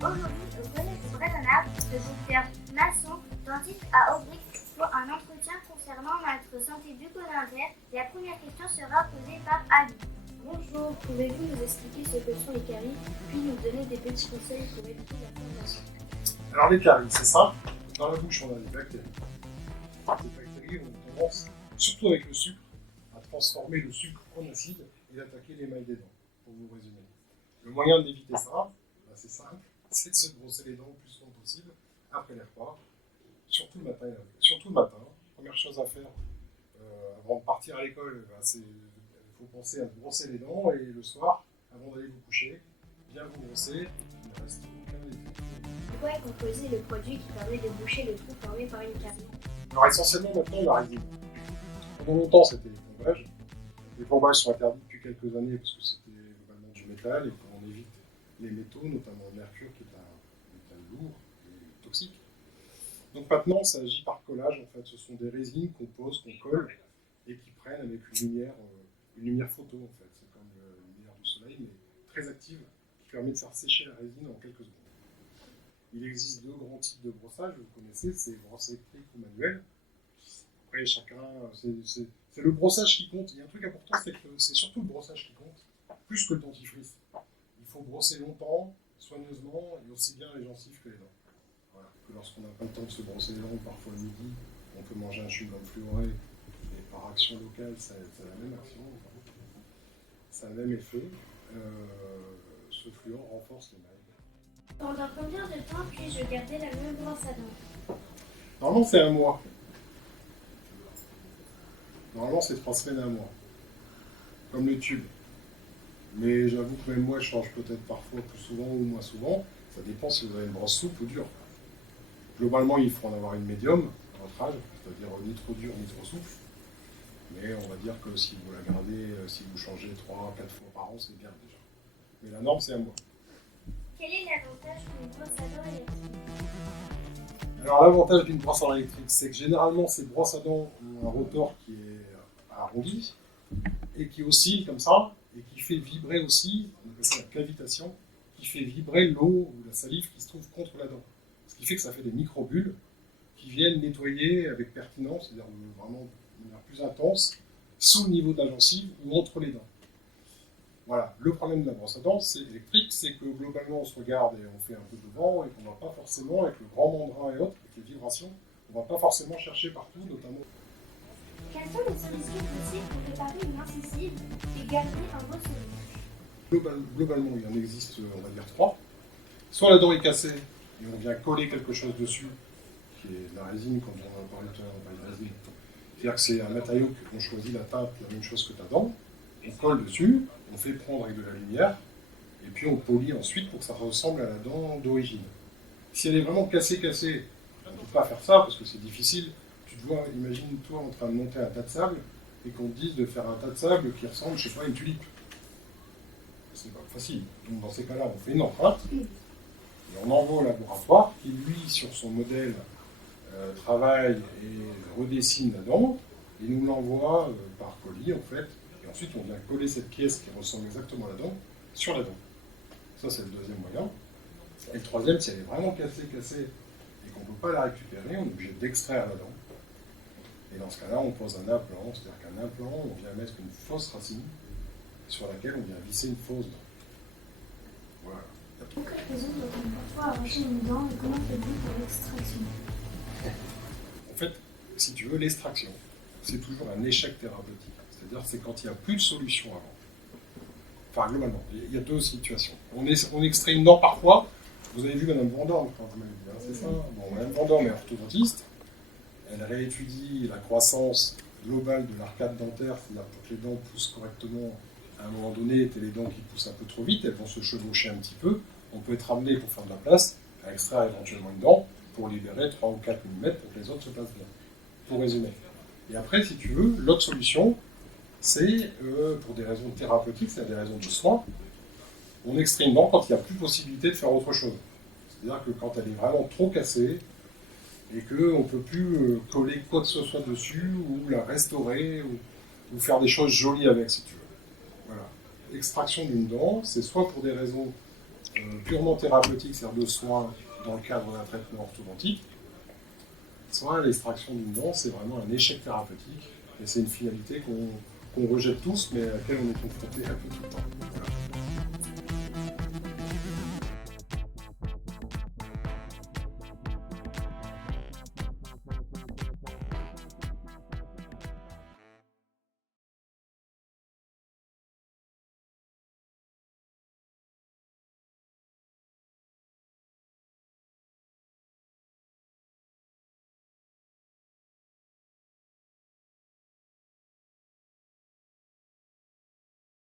aujourd'hui au collège de Bresonnard, le docteur Masson, dentiste à Aubric, pour un entretien concernant notre santé bucco-dentaire. La première question sera posée par Ali. Bonjour, pouvez-vous nous expliquer ce que sont les caries, puis nous donner des petits conseils pour éviter la formation? Alors les caries, c'est ça. Dans la bouche, on a des bactéries. Les bactéries ont tendance, surtout avec le sucre, à transformer le sucre en acide et d'attaquer l'émail des dents, pour vous résumer. Le moyen d'éviter ça, c'est simple, c'est de se brosser les dents le plus souvent possible après les repas, surtout le matin. Première chose à faire avant de partir à l'école, il faut penser à se brosser les dents, et le soir, avant d'aller vous coucher, bien vous brosser, il ne reste aucun effet. De quoi est composé le produit qui permet de boucher le trou formé par une carie? Alors essentiellement maintenant la résine. Pendant longtemps c'était les plombages. Les plombages sont interdits depuis quelques années parce que c'était globalement du métal et qu'on évite les métaux, notamment le mercure qui est un métal lourd et toxique. Donc maintenant ça agit par collage en fait. Ce sont des résines qu'on pose, qu'on colle et qui prennent avec une lumière photo en fait. C'est comme la lumière du soleil mais très active qui permet de faire sécher la résine en quelques secondes. Il existe deux grands types de brossage, vous connaissez, c'est brosse électrique ou manuel. Après, chacun, c'est le brossage qui compte. Il y a un truc important, c'est que c'est surtout le brossage qui compte, plus que le dentifrice. Il faut brosser longtemps, soigneusement, et aussi bien les gencives que les dents. Voilà. Que lorsqu'on n'a pas le temps de se brosser les dents, parfois le midi, on peut manger un chewing-gum fluoré, et par action locale, ça a la même action, ça a le même effet. Ce fluor renforce l'émail. Pendant combien de temps puis-je garder la même brosse à dents? Normalement, c'est un mois. Normalement, c'est 3 semaines à un mois. Comme le tube. Mais j'avoue que même moi, je change peut-être parfois plus souvent ou moins souvent. Ça dépend si vous avez une brosse souple ou dure. Globalement, il faut en avoir une médium à votre âge, c'est-à-dire ni trop dure ni trop souple. Mais on va dire que si vous la gardez, si vous changez 3-4 fois par an, c'est bien déjà. Mais la norme, c'est un mois. Quel est l'avantage d'une brosse à dents électrique? Alors l'avantage d'une brosse à dents électrique, c'est que généralement ces brosses à dents ont un rotor qui est arrondi et qui oscille comme ça et qui fait vibrer aussi, on appelle ça la cavitation, qui fait vibrer l'eau ou la salive qui se trouve contre la dent. Ce qui fait que ça fait des microbules qui viennent nettoyer avec pertinence, c'est-à-dire vraiment de manière plus intense, sous le niveau de la gencive ou entre les dents. Voilà, le problème de la brosse à dents, c'est électrique, c'est que globalement on se regarde et on fait un peu de vent et qu'on ne va pas forcément, avec le grand mandrin et autres, avec les vibrations, on ne va pas forcément chercher partout, notamment. Quelles sont les solutions possibles pour réparer une incisive et garder un beau sourire? Globalement, il en existe, on va dire 3. Soit la dent est cassée et on vient coller quelque chose dessus, qui est de la résine, comme on en a parlé tout à l'heure, on parle de résine. C'est-à-dire que c'est un matériau qu'on choisit la teinte, la même chose que ta dent, on colle dessus, on fait prendre avec de la lumière, et puis on polit ensuite pour que ça ressemble à la dent d'origine. Si elle est vraiment cassée, on ne peut pas faire ça parce que c'est difficile. Tu te vois, imagine-toi en train de monter un tas de sable et qu'on te dise de faire un tas de sable qui ressemble, je sais pas, à une tulipe. C'est pas facile. Donc dans ces cas-là, on fait une empreinte et on envoie au laboratoire qui, lui, sur son modèle, travaille et redessine la dent et nous l'envoie par colis en fait. Et ensuite, on vient coller cette pièce qui ressemble exactement à la dent sur la dent. Ça, c'est le deuxième moyen. Et le troisième, si elle est vraiment cassée, et qu'on ne peut pas la récupérer, on est obligé d'extraire la dent. Et dans ce cas-là, on pose un implant, c'est-à-dire qu'un implant, on vient mettre une fausse racine sur laquelle on vient visser une fausse dent. Voilà. Pour quelle raison doit-on parfois arracher une dent et comment faites-vous pour l'extraction? En fait, si tu veux, l'extraction, c'est toujours un échec thérapeutique. C'est-à-dire c'est quand il n'y a plus de solution avant. Enfin, globalement, il y a deux situations. On extrait une dent parfois. Vous avez vu Mme Vendôme, je crois que vous m'avez dit, hein, c'est ça? Bon, Mme Vendôme est orthodontiste. Elle réétudie la croissance globale de l'arcade dentaire, c'est-à-dire pour que les dents poussent correctement. À un moment donné, et les dents qui poussent un peu trop vite, elles vont se chevaucher un petit peu. On peut être amené pour faire de la place, à extraire éventuellement une dent, pour libérer 3 ou 4 mm pour que les autres se passent bien. Pour résumer. Et après, si tu veux, l'autre solution, c'est pour des raisons thérapeutiques, c'est des raisons de soins. On extrait une dent quand il n'y a plus possibilité de faire autre chose. C'est-à-dire que quand elle est vraiment trop cassée et qu'on ne peut plus coller quoi que ce soit dessus ou la restaurer ou faire des choses jolies avec, si tu veux. Voilà. L'extraction d'une dent, c'est soit pour des raisons purement thérapeutique, c'est-à-dire de soins dans le cadre d'un traitement orthodontique, soit l'extraction d'une dent, c'est vraiment un échec thérapeutique et c'est une finalité qu'on rejette tous, mais à laquelle on est confronté un peu tout le temps. Voilà.